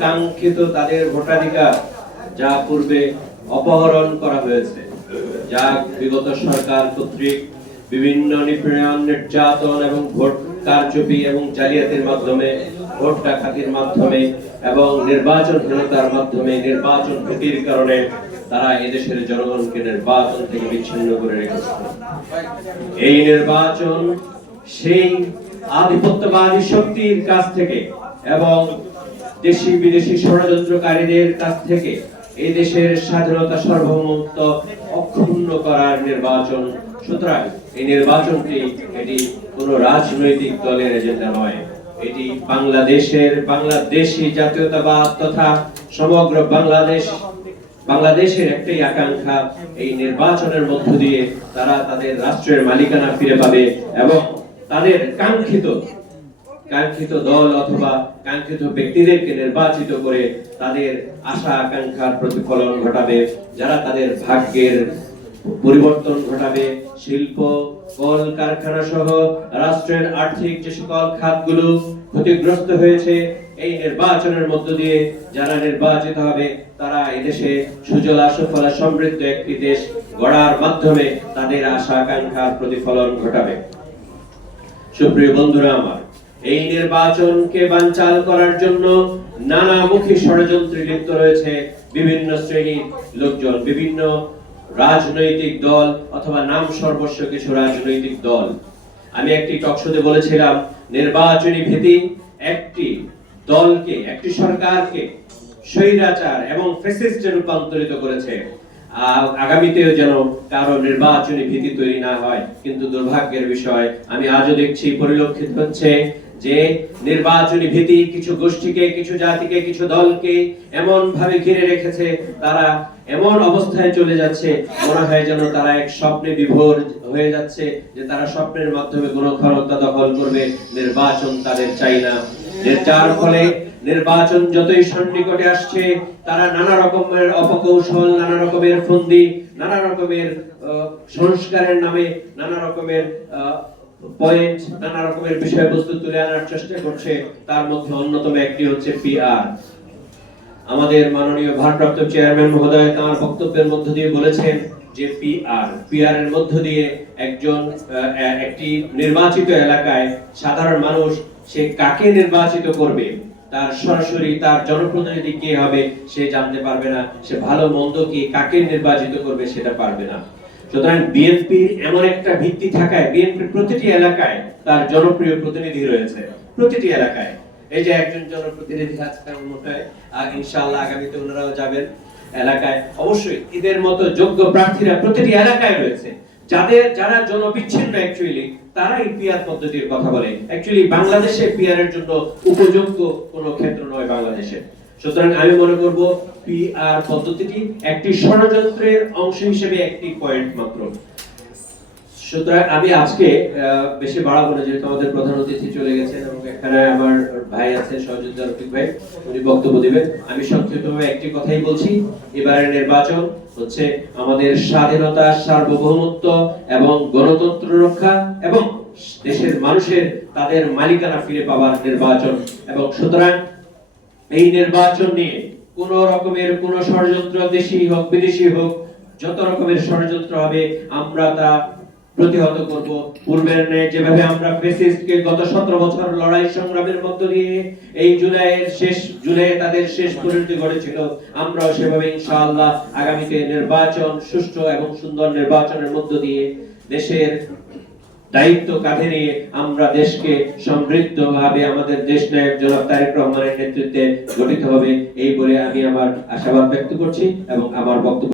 কাঙ্ক্ষিত তাদের ভোটাধিকার যা পূর্বে অপহরণ করা হয়েছে, যা বিগত সরকার কর্তৃক বিভিন্ন নিপীড়ন, নির্যাতন এবং ভোট কারচুপি এবং জালিয়াতির মাধ্যমে, ভোট ডাকাতির মাধ্যমে এবং নির্বাচনহীনতার মাধ্যমে নির্বাচন ভীতির কারণে তারা এদেশের জনগণকে নির্বাচন থেকে বিচ্ছিন্ন করে রেখেছে। এই নির্বাচন সেই আধিপত্যবাদী শক্তির কাছ থেকে এবং দেশি বিদেশি ষড়যন্ত্রকারীদের কাছ থেকে এই দেশের স্বাধীনতা সার্বভৌমত্ব অক্ষুণ্ণ করার নির্বাচন। সুতরাং এই নির্বাচনটি এটি কোন রাজনৈতিক দলের এজেন্ডা নয়। এটি বাংলাদেশের বাংলাদেশি জাতীয়তাবাদ তথা সমগ্র বাংলাদেশ, বাংলাদেশের একটাই আকাঙ্ক্ষা, এই নির্বাচনের মধ্য দিয়ে তারা তাদের রাষ্ট্রের মালিকানা ফিরে পাবে এবং তাদের কাঙ্ক্ষিত কাঙ্ক্ষিত দল অথবা কাঙ্ক্ষিত ব্যক্তিদেরকে নির্বাচিত করে তাদের আশা আকাঙ্ক্ষার প্রতিফলন ঘটাবে, যারা তাদের ভাগ্যের পরিবর্তন ঘটাবে। শিল্প, কল, কারখানা সহ রাষ্ট্রের আর্থিক যে সকল খাতগুলো ক্ষতিগ্রস্ত হয়েছে, এই নির্বাচনের মধ্য দিয়ে যারা নির্বাচিত হবে, তারা এদেশে সুজলা সুফলা সমৃদ্ধ একটি দেশ গড়ার মাধ্যমে তাদের আশা আকাঙ্ক্ষার প্রতিফলন ঘটাবে। সুপ্রিয় বন্ধুরা আমার এই নির্বাচনকে বানচাল করার জন্য নানামুখী ষড়যন্ত্রে লিপ্ত রয়েছে বিভিন্ন শ্রেণির লোকজন, বিভিন্ন রাজনৈতিক দল অথবা নাম সর্বস্ব কিছু রাজনৈতিক দল। আমি একটি টকশোতে বলেছিলাম, নির্বাচনী ভীতি একটি দলকে, একটি সরকারকে স্বৈরাচার এবং ফেসিস্টে রূপান্তরিত করেছে। আগামীতেও যেন কারও নির্বাচনী ভীতি তৈরি না হয়, কিন্তু দুর্ভাগ্যের বিষয়, আমি আজও দেখছি পরিলক্ষিত হচ্ছে যে নির্বাচনী ভীতি কিছু গোষ্ঠীকে, কিছু জাতিকে, কিছু দলকে এমন ভাবে ঘিরে রেখেছে, তারা এমন অবস্থায় চলে যাচ্ছে, মনে হয় যেন তারা এক স্বপ্নে বিভোর হয়ে যাচ্ছে, যে তারা স্বপ্নের মাধ্যমে কোন ক্ষমতা দখল করবে, নির্বাচন তাদের চাই না। যার ফলে নির্বাচন যতই সন্নিকটে আসছে, তারা নানা রকমের অপকৌশল, নানা রকমের ফন্দি, নানা রকমের সংস্কারের নামে, নানা রকমের পয়েন্ট নানা রকমের বিষয়বস্তু তুলে আনার চেষ্টা করছে, তার মধ্যে অন্যতম একটি হচ্ছে পিআর আমাদের মাননীয় ভারপ্রাপ্ত চেয়ারম্যান মহোদয় তার বক্তব্যের মধ্য দিয়ে বলেছেন যে পিআর পিআর এর মধ্য দিয়ে একজন একটি নির্বাচিত এলাকায় সাধারণ মানুষ, সে কাকে নির্বাচিত করবে? তার সরাসরি তার জনপ্রতিনিধি কে হবে, সে জানতে পারবে না। সে ভালো, মন্দ কি কাকে নির্বাচিত করবে, সেটা পারবে না। সুতরাং এমন একটা ভিত্তি থাকায় বিএনপির প্রতিটি এলাকায় তার জনপ্রিয় প্রতিনিধি রয়েছে। প্রতিটি এলাকায়। এই যে একজন জনপ্রতিনিধি আগামীতে ওনারাও যাবেন এলাকায়। অবশ্যই এদের মতো যোগ্য প্রার্থীরা প্রতিটি এলাকায় রয়েছে। যাদের, যারা জনবিচ্ছিন্ন অ্যাকচুয়ালি তারা এই পিআর পদ্ধতির কথা বলে। অ্যাকচুয়ালি বাংলাদেশে পিআর এর জন্য উপযোগ্য কোনো ক্ষেত্র নয় বাংলাদেশে। সুতরাং আমি মনে করব পিআর পদ্ধতিটি একটি ষড়যন্ত্রের অংশ হিসেবে একটি পয়েন্ট মাত্র। সুতরাং আমি আজকে বেশি বাড়াবো না, যেহেতু আমাদের প্রধান অতিথি চলে এবং এখানে আমার ভাই রফিক ভাই, উনি বক্তব্য দিবেন। আমি সংক্ষিপ্তভাবে একটি কথাই বলছি, এবারের নির্বাচন হচ্ছে আমাদের স্বাধীনতা, সার্বভৌমত্ব এবং গণতন্ত্র রক্ষা এবং দেশের মানুষের তাদের মালিকানা ফিরে পাওয়ার নির্বাচন। এবং সুতরাং এই নির্বাচন নিয়ে কোন রকমের কোন ষড়যন্ত্র দেশি হোক, বিদেশি হোক, যত রকমের ষড়যন্ত্র হবে, আমরা তা প্রতিহত করব। পূর্বের ন্যায় যেভাবে আমরা ফেসিস্টকে গত সতেরো বছর লড়াই সংগ্রামের মধ্য দিয়ে এই জুলাইয়ের শেষ, জুলাই তাদের শেষ পরিণতি ঘটেছিল, আমরাও সেভাবে ইনশাআল্লাহ আগামীতে নির্বাচন সুষ্ঠু এবং সুন্দর নির্বাচনের মধ্য দিয়ে দেশের দায়িত্ব কাঁধে নিয়ে আমরা দেশকে সমৃদ্ধভাবে, আমাদের দেশ নায়ক জনাব তারেক রহমানের নেতৃত্বে গঠিত হবে, এই বলে আমি আমার আশাবাদ ব্যক্ত করছি এবং আমার বক্তব্য